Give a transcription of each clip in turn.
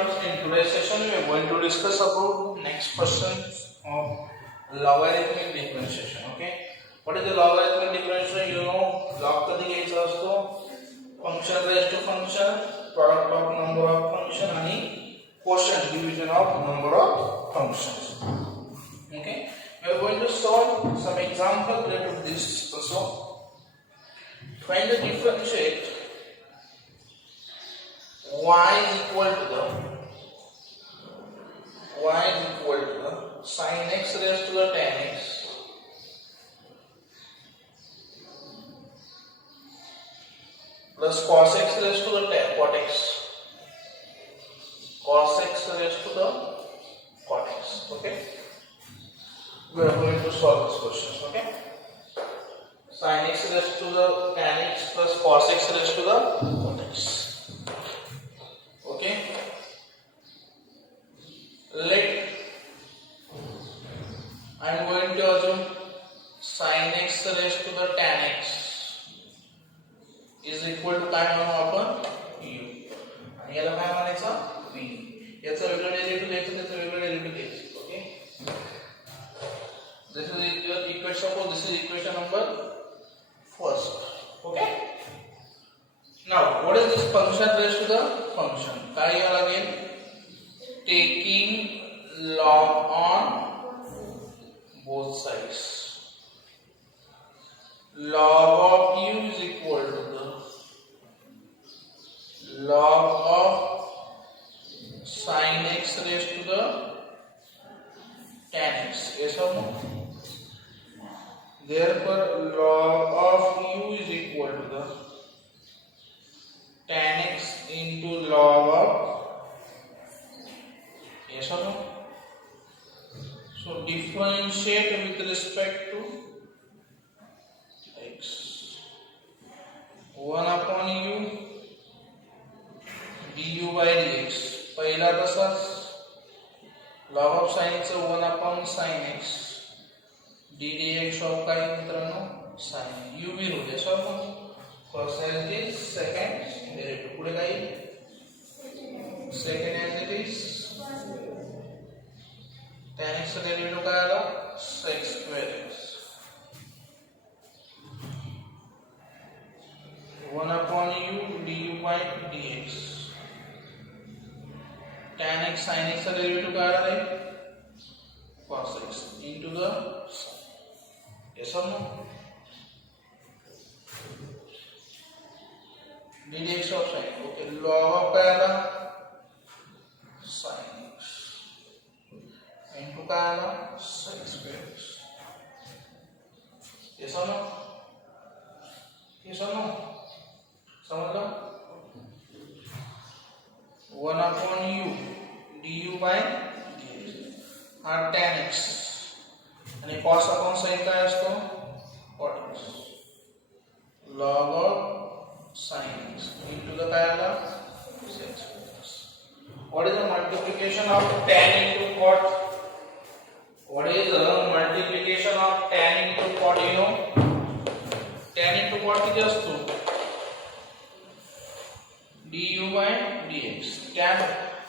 students, in today's session we are going to discuss about next question of logarithmic differentiation. Okay, what is the logarithmic differentiation? You know, log कधी घ्यायचा असतो, function raised to function, product of number of function आणि quotient division of number of functions. Okay, we are going to solve some example related to this also. Find the differentiate y is equal to the sin x raised to the tan x plus cos x raised to the cot x, cos x raised to the cot x. Okay, we are going to solve this question. Okay, sin x raised to the tan x plus cos x raised to the cot x. Okay, let I am going to assume sin x raised to the tan x is equal to काय म्हणू आपण u आणि याला काय म्हणायचं v. याचा वेगळं derivative घ्यायचं, त्याचा वेगळं डेरिव्हेटिव्ह घ्यायचं. Okay, this is your equation. Suppose this is equation number first. Okay, now what is this function raised to the function? काय याला लागेल, taking log on both sides. Log of u is equal to the log of sin x raised to the tan x. Yes or no? Therefore, log of u is equal to the tan x into log of, yes or no? So differentiate with respect to x. 1 upon u du by dx. पहिला तसाच log of sin x 1 upon sin x ddx of काय मित्रांनो sin u विरुद्ध सो first as it is, second derivative पुढे काय second as it is tan x चा derivative काय आला sec square x 1 upon u du by dx. tan x sin x चा derivative काय आला रे cos x into the sin. Yes or no? ddx of sin. Okay, log of काय आला sin x into काय आला sec square x. Yes or no? Yes or no? समझ लो 1 upon u du by dx हा tan x आणि cos upon sin काय असतो cot x. log of sin x into the काय आला sec square x. What is the multiplication of tan into cot? What is the multiplication of tan into cot? You know, tan into cot किती असतो du by dx. tan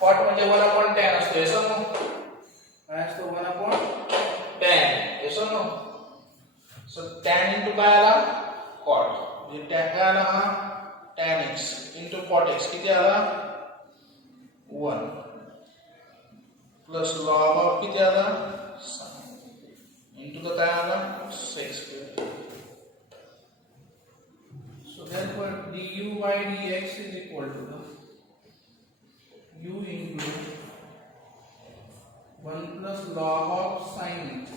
cot म्हणजे 1 upon tan असतो. yes or no? काय असतो 1 upon tan. yes or no? so tan into काय आला cot. म्हणजे tan काय आला हा tan x into cot x किती आला 1 प्लस log of किती आला sin into the काय आला sec square. So therefore du by dx is equal to the u into 1 plus log of sin x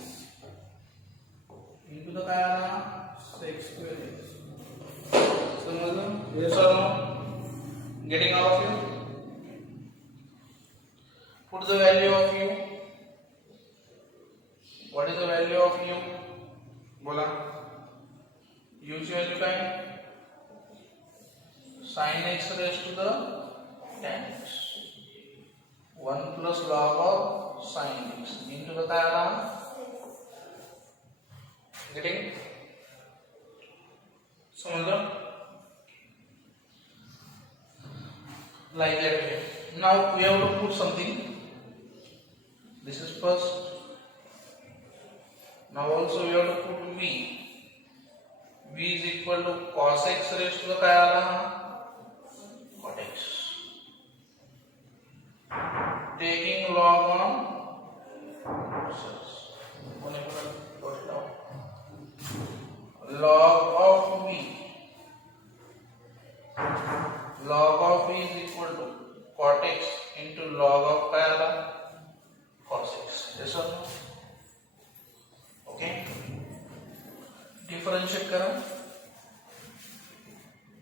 into the काय आला sec square x. समझलो? Yes or no? Getting all of you? Put the value of u. What is the value of u? बोला u ची value काय sin x raised to the tan x 1 plus log of sin x into the काय आला getting समझलो? like that way. Now we have to put something. This is first. Now also we have to put v. V is equal to cos x raised to the काय आला cot x. Taking log on log of v. Log of v is equal to cot x into log of काय आला cos x. Yes or no? Okay. Differentiate करा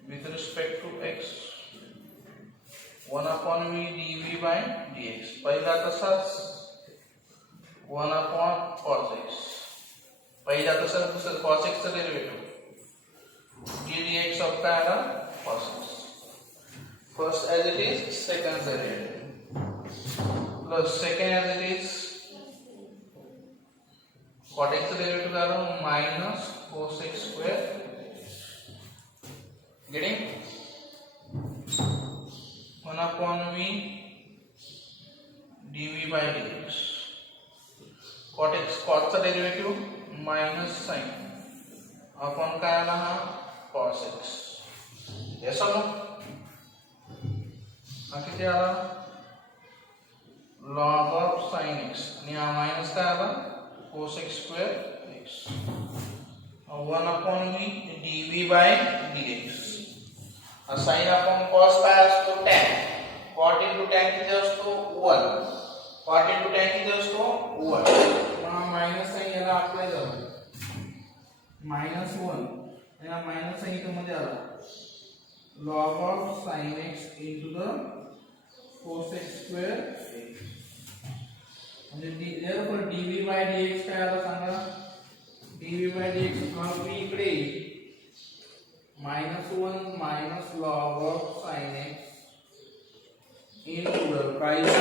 with respect to x. 1 upon v dv by dx. पहिला तसाच 1 upon cos x. पहिला तसाच दुसरा cos x चा derivative dx of काय आला cos x. First as it is, second as it is. Plus second as it is, cot x चा derivative काय आला minus cos x square. Getting 1 upon v dv by dx. Cot x cot चा derivative minus sin upon काय आला हा cos x. Yes or no? हा किती आला log of sin x आणि हा minus काय आला cos x square x. 1 upon v dv by dx. sin upon cos काय असतो tan. cot into tan किती असतो 1. cot into tan किती असतो 1. मग मायनस साइन याला अप्लाय झाला -1 आणि हा मायनस साइन इथे मध्ये आला log of sin x into the cos x square x. म्हणजे therefore dv by dx काय आला सांगा dv by dx हा मी इकडे -1 minus log of sin x into the price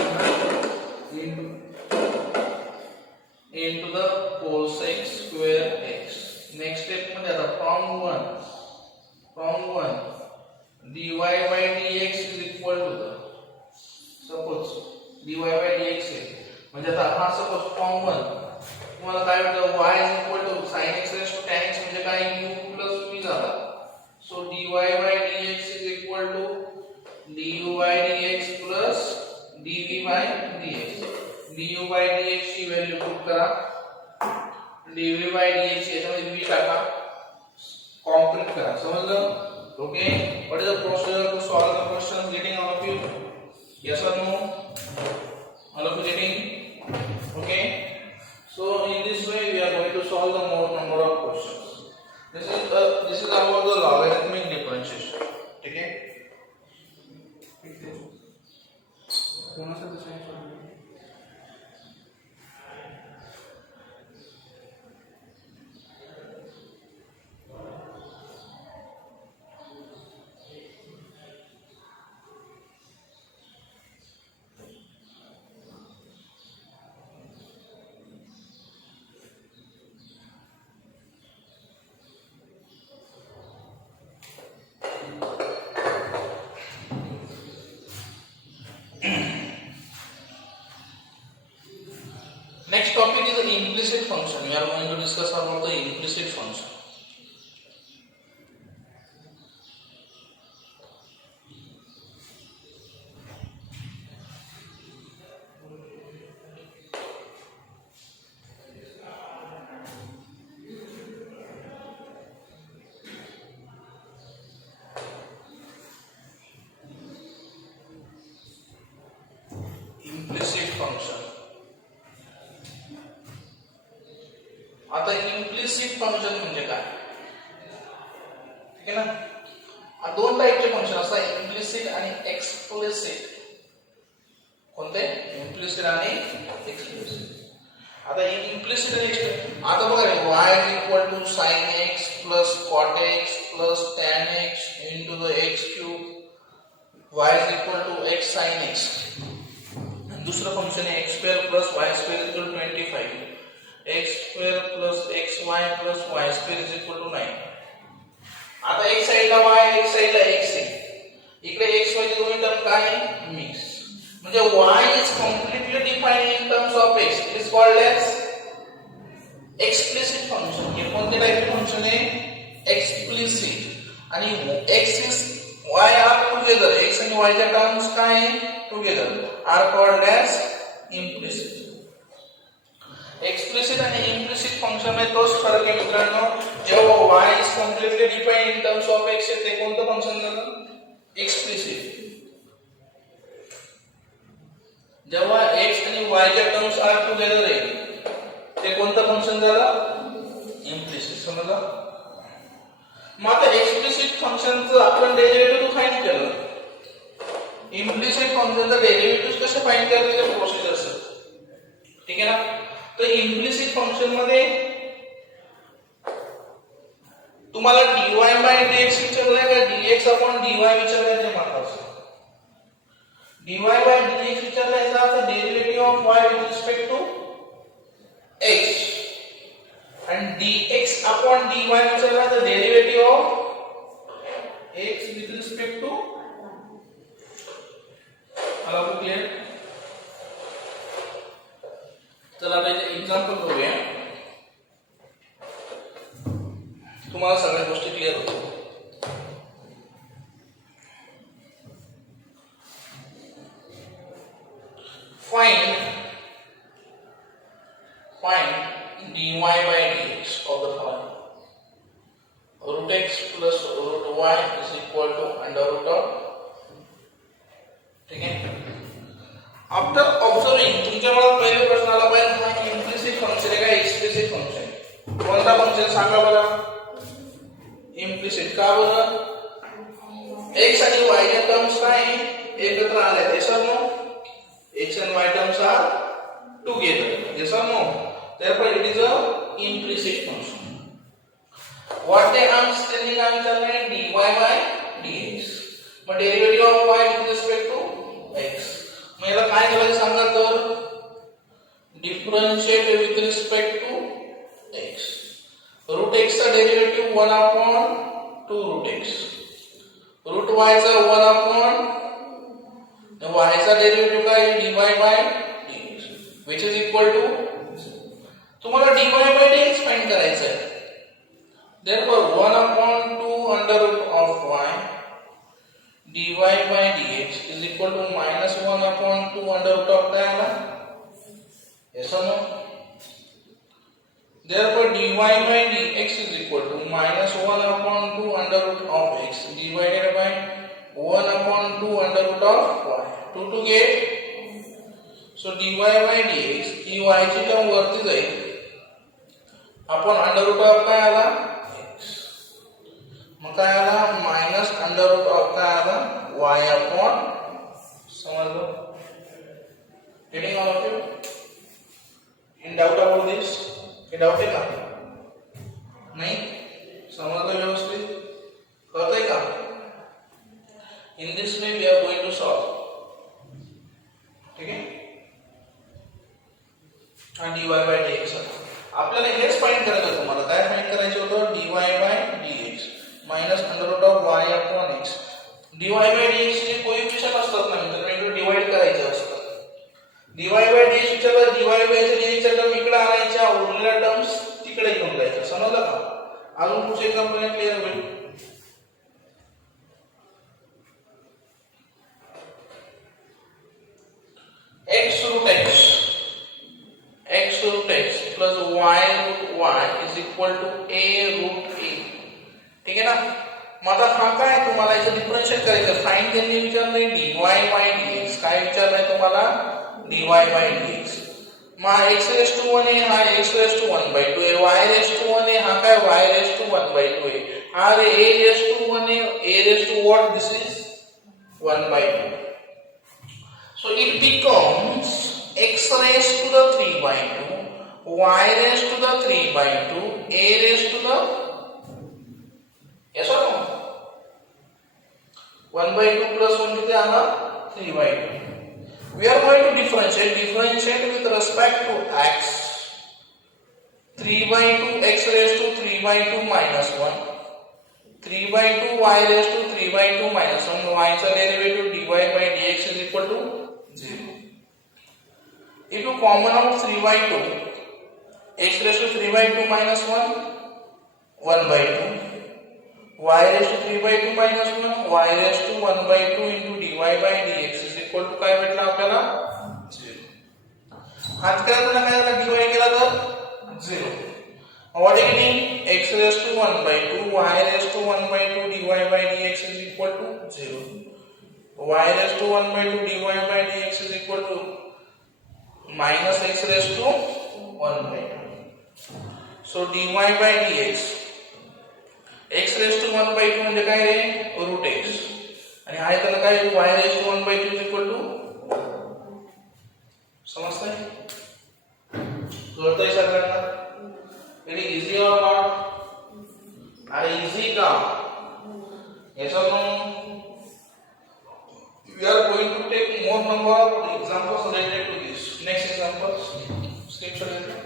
into the cos x square x. Next step मध्ये आता from 1 dy by dx is equal to the suppose dy by dx आहे म्हणजे आता हा suppose from 1 तुम्हाला काय होतं y is equal to sin x raised to tan x म्हणजे काय u plus v झाला. So dy by dx is equal to du by dx plus dv by dx. du by dx ची value put करा dv by dx याच्यामध्ये v टाका complete करा. समजलं? Okay. What is the procedure to solve the question getting all of you? Yes or no? All of you getting? Okay. So in this way we are going to solve the more number of questions. This is about the logarithmic differentiation. ठीक है? कौन सा question है? Next topic is the implicit function. We are going to discuss about the implicit function. Implicit function. आता implicit function म्हणजे काय? ठीक आहे ना? दोन टाइपचे फंक्शन असतात इम्प्लिसिट आणि एक्सप्लिसिट. कोणते? इम्प्लिसिट आणि एक्सप्लिसिट. आता इम्प्लिसिट आणि एक्सप्लिसिट आता बघा रे y = sin x plus cot x plus tan x into the x cube y = x sin x. दूसरा फंक्शन आहे x² + y² = 25. x² plus xy plus y² is equal to 9. आता एक साइडला y एक साइडला x आहे इकडे x मध्ये दोन्ही टर्म काय आहे मिक्स म्हणजे y is completely defined in terms of x. It is called as explicit function. हे कोणते टाइप फंक्शन आहे एक्सप्लिसिट आणि x is y are together. x आणि y च्या टर्म्स काय आहे together are called as implicit. Explicit आणि implicit function मध्ये तोच फरक आहे मित्रांनो. जेव्हा y is completely defined in terms of x ते कोणतं फंक्शन झालं एक्सप्लिसिट. जेव्हा x आणि y च्या टर्म्स आर टुगेदर आहे ते कोणतं फंक्शन झालं इम्प्लिसिट. समजलं. मग आता एक्सप्लिसिट फंक्शनचं आपण डेरिव्हेटिव्ह फाइंड केलं. इम्प्लिसिट फंक्शनचं डेरिव्हेटिव्ह कसे फाइंड करायचे प्रोसिजर असतं. ठीक आहे ना. तर इम्प्लिसिट फंक्शन मध्ये तुम्हाला dy by dx विचारलंय का dx upon dy विचारलंय ते महत्त्वाचं. dy by dx विचारलंय तर derivative of y with respect to x and dx upon dy विचारला तर derivative of x with respect to आला क्लियर. चला आता इथे एक्झाम्पल करूया तुम्हाला सगळ्या गोष्टी क्लियर होतील. Find dy by dx of the following. Root x plus root y is equal to under root of. ठीक है. After observing तुमच्या मला पहिले प्रश्न आला पाहिजे हा इम्प्लिसिट फंक्शन आहे का एक्सप्लिसिट फंक्शन. कोणता फंक्शन सांगा बरं. इम्प्लिसिट का बरं x आणि y च्या टर्म्स काय एकत्र आले ते सर्व x and y terms are together. Yes or no? Therefore, it is a implicit function. What they are telling is dy by dx. But derivative of y with respect to x. मग याला काय करायचं सांगा तर differentiate with respect to x. root x चा derivative 1 upon 2 root x. root y चा 1 upon y चा derivative काय dy by dx which is equal to तुम्हाला dy by dx find करायचं आहे. therefore 1 upon 2 under root of y dy by dx is equal to minus 1 upon 2 under root of काय आला. yes or no. therefore dy by dx is equal to minus 1 upon 2 under root of x divided by 1 upon 2 under root of y. 2 to get so dy by dx he y ची term वरती जाईल आपण under root of काय आला x. मग काय आला minus under root of काय आला y अपॉन. समजलं. getting all of you in doubt about this. हे डाउट आहे का नाही समजलं व्यवस्थित कळतंय का. in this way we are going to solve. ठीक आहे. आणि dy by dx आपल्याला हेच फाइंड करायचं. तुम्हाला काय फाइंड करायचं होतं dy by dx minus under root of y upon x. dy by dx चे कोएफिशिएंट असतात ना मित्रांनो डिवाइड करायचे असतात. dy by dx विचारलं dy by च्या लिमिटच्या टर्म इकडे आणायच्या उरलेल्या टर्म्स तिकडे घेऊन जायच्या. समजलं का. अजून पुढचे एक्झाम्पल क्लियर होईल. x root x plus y root y is equal to a root a. ठीक है ना. मग आता हा काय तुम्हाला याचं डिफरन्शिएट करायचं. फाइंड त्यांनी विचारलंय dy by dx. काय विचारलंय तुम्हाला dy by dx. Mug x raised to 1 आहे हा x raised to 1 by 2 आहे. y raised to 1 आहे हा काय y raised to 1 by 2 आहे. हा a raised to 1 आहे a raised to what this is 1 by 2. So it becomes x raised to the 3 by 2, y raised to the 3 by 2, a raised to the yes or no? 1 by 2 plus 1 किती आला 3 by 2. We are going to differentiate with respect to x. 3 by 2 x raised to 3 by 2 minus 1 3/2 y raised to 3/2 minus 1 y चा derivative dy by dx is equal to 0. If you common out 3/2, x raised to 3/2 minus 1, 1/2. Y raised to 3/2 minus 1, y raised to 1/2 into dy by dx is equal to काय भेटला आपल्याला 0. हात केला काय झाला dy केला तर 0. What is it? X raised to 1/2, y raised to 1/2 dy by dx is equal to 0. Y raised to 1/2 dy by dx is equal to minus x raised to 1/2. So dy by dx x raised to 1/2 म्हणजे काय रे root x आणि हा इथं काय y raised to 1/2 is equal to समजतंय कळतंय सगळ्यांना Very easy or not? Are easy काम? Yes or no? We are going to take more number of examples related to this. Next example, screenshot.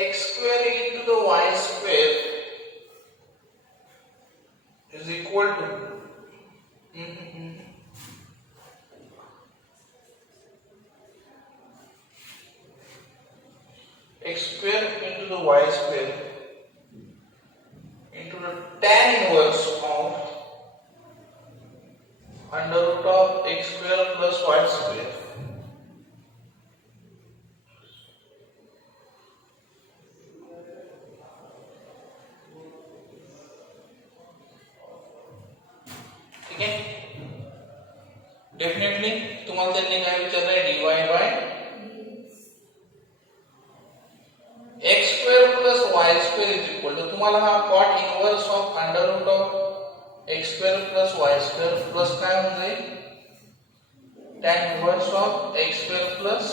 X square into the y square is equal to x square into the y square into the tan inverse of under root of x square plus y square. Definitely तुम्हाला त्यांनी काय विचारलंय dy by x square plus y square is equal to तुम्हाला हा cot inverse of under root of x square plus y square plus काय होऊन जाईल tan inverse of x square plus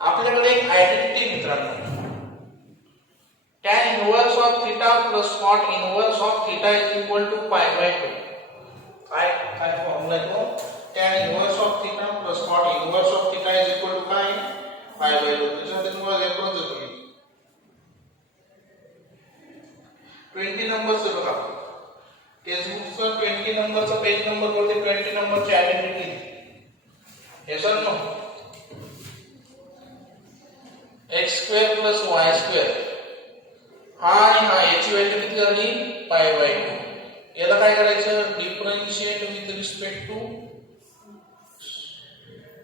आपल्याकडे एक आयडेंटिटी मित्रांनो tan inverse of theta plus cot inverse of theta is equal to pi by 2 काय formula आहे तो tan inverse of theta plus cot inverse of theta is equal to काय pi by 2 त्याच्यामध्ये तुम्हाला reference देतो 20 नंबरच आहे बघा टेक्स्टबुकचा 20 नंबरचा पेज नंबर वरती 20 नंबरची आयडेंटिटी हे sir no x square plus y square हा आणि हा याची व्हॅल्यू किती झाली pi by 2 याला काय करायचं डिफरन्शिएट विथ रिस्पेक्ट टू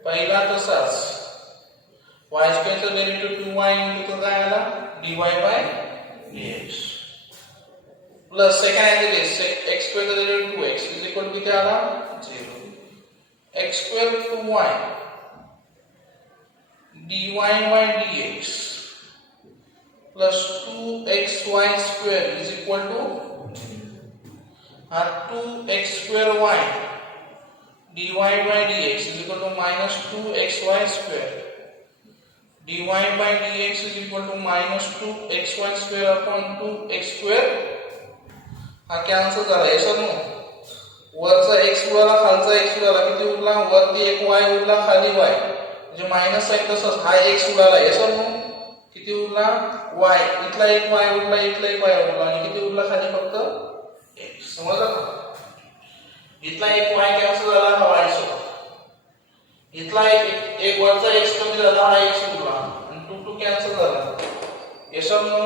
पहिला तसाच y स्क्वेअर चा डेरिव्हेटिव्ह 2y इनटू तो काय आला dy by dx plus second angle x square चा derivative 2x is equal to किती आला 0 x square 2y dy by dx plus 2xy square is equal to 2x square y dy by dx is equal to minus 2xy square dy by dx is equal to minus 2xy square upon 2x square हा cancel झाला हे sir वरचा x Urla खालचा x Urla किती उरला वरती एक y Urla खाली y म्हणजे minus sign तसंच हा x उरला हे सर किती उरला y इथला एक y उरला इथला एक y उरला आणि किती उरला खाली फक्त x समजलं इथला एक y कॅन्सल झाला हा y सोबत इथला एक वरचा x कमी झाला हा x उरला आणि 2 2 कॅन्सल झाला yes or no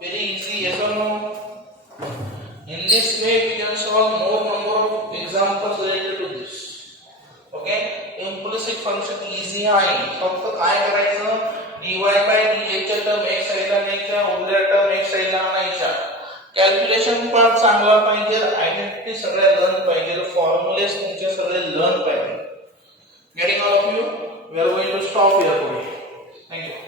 very easy yes or no in this way we can solve more number of examples related to this okay implicit function easy आहे फक्त काय करायचं dy by dx च्या टर्म एक साइडला न्यायच्या उरल्या टर्म एक साइडला आणायच्या कॅल्क्युलेशन पार्ट चांगला पाहिजे आयडेंटिटी सगळ्या लर्न पाहिजे फॉर्म्युलेस तुमचे सगळे लर्न पाहिजे getting all of you we are going to stop here today thank you